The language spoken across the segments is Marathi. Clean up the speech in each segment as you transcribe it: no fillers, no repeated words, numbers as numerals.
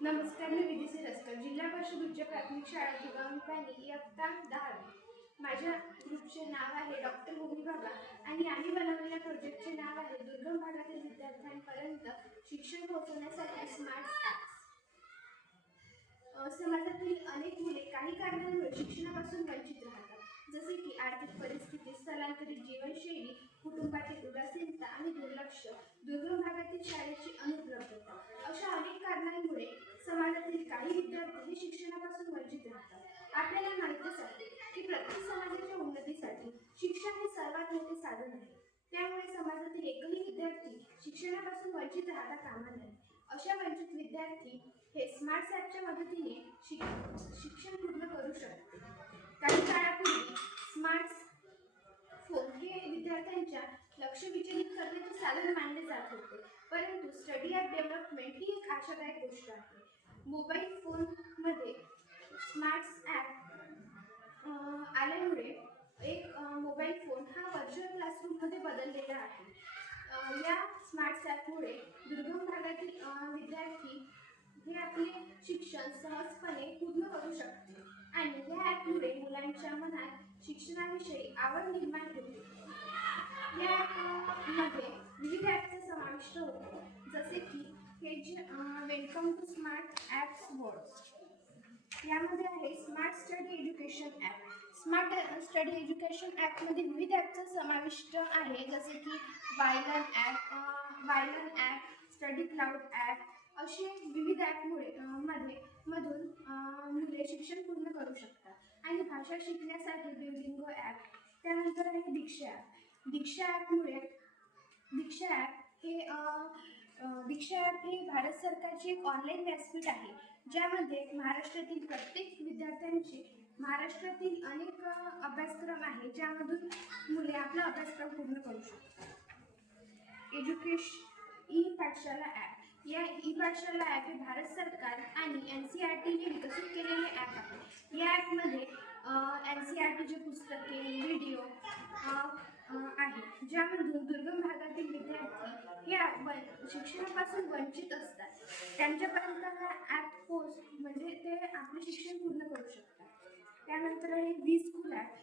नमस्कार, मी विधी रस्कर, जिल्हा परिषद उच्च प्राथमिक शाळा दुगाव पाणी इयत्ता 10वी. माझ्या ग्रुपचे नाव आहे डॉक्टर भूमी बाबा आणि आम्ही बनवलेल्या प्रोजेक्टचे नाव आहे दुर्गम भागातील विद्यार्थ्यांपर्यंत शिक्षण पोहोचवण्यासाठी स्मार्ट ॲप्स. समाजातील अनेक मुले काही कारणांमुळे शिक्षणापासून वंचित राहतात, जसे की आर्थिक परिस्थिती, स्थलांतरित जीवनशैली, कुटुंबातील उदासीनता आणि दुर्लक्ष, दुर्गम भागातील शाळेची अनुपलब्धता. अशा अनेक कारणांमुळे समाजातील काही विद्यार्थी हे शिक्षणापासून वंचित राहतात. आपल्याला माहितच आहे की प्रत्येक समाजाच्या उन्नतीसाठी शिक्षण हे सर्वात मोठे साधन आहे. त्यामुळे समाजातील एकही विद्यार्थी शिक्षणापासून वंचित राहता कामा नये. अशा वंचित विद्यार्थी हे स्मार्ट ॲपच्या मदतीने शिक्षण पूर्ण करू शकते. काही काळापूर्वी स्मार्ट फोन हे विद्यार्थ्यांच्या लक्ष विचलित करण्याचे साधन मानले जात होते, परंतु स्टडी ॲप डेव्हलपमेंट ही एक आशादायक गोष्ट आहे. मोबाईल फोनमध्ये स्मार्ट ॲप आल्यामुळे एक मोबाईल फोन हा व्हर्च्युअल क्लासरूममध्ये बदललेला आहे. या स्मार्ट ॲपमुळे दुर्गम भागातील विद्यार्थी हे आपले शिक्षण सहजपणे पूर्ण करू शकते आणि या ॲपमुळे मुलांच्या मनात शिक्षणाविषयी आवड निर्माण होते. या ॲपमध्ये विविध ॲपचा समाविष्ट होतो, जसे की welcome to smart apps world. यामध्ये आहे smart study education app. Smart study education ॲपमध्ये विविध ॲपचा समाविष्ट आहे, जसे की वायलन ॲप, स्टडी क्लाउड ॲप. असे विविध ॲपमुळे मधून मुले शिक्षण पूर्ण करू शकतात आणि भाषा शिकण्यासाठी बिल्डिंगो ॲप. त्यानंतर आहे दीक्षा ॲप. दीक्षा ॲप हे भारत सरकारचे एक ऑनलाईन व्यासपीठ आहे, ज्यामध्ये महाराष्ट्रातील प्रत्येक विद्यार्थ्यांचे महाराष्ट्रातील अनेक अभ्यासक्रम आहे, ज्यामधून मुले आपला अभ्यासक्रम पूर्ण करू शकतात. ई पाठशाला ॲप. या ई पाठशाला ॲप हे भारत सरकार आणि NCERTने विकसित केलेले ॲप आहे. या ॲपमध्ये NCERTचे पुस्तके, व्हिडिओ आहे, ज्यामधून दुर्गम भागातील विद्यार्थी हे शिक्षणापासून वंचित असतात. त्यांच्यापर्यंत हा ॲप पोस्ट म्हणजे ते आपले शिक्षण पूर्ण करू शकतात. त्यानंतर आहे V school app.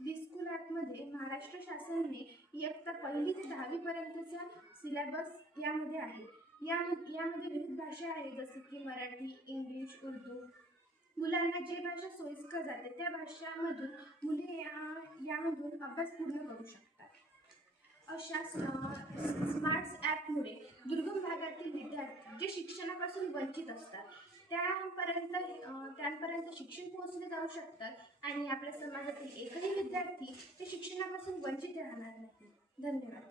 V school ॲपमध्ये महाराष्ट्र शासनाने इयत्ता 1ली ते 10वी पर्यंतचा सिलेबस यामध्ये आहे. यामध्ये विविध भाषा आहे, जसे की मराठी, इंग्लिश, उर्दू. मुलांना जे भाषा सोयीस्कर जाते त्या भाषांमधून मुले यामधून अभ्यास पूर्ण करू शकतात. अशा स्मार्ट ॲपमुळे दुर्गम भागातील विद्यार्थी जे शिक्षणापासून वंचित असतात त्यांपर्यंत शिक्षण पोहोचले जाऊ शकतात आणि आपल्या समाजातील एकही विद्यार्थी ते शिक्षणापासून वंचित राहणार नाही. धन्यवाद.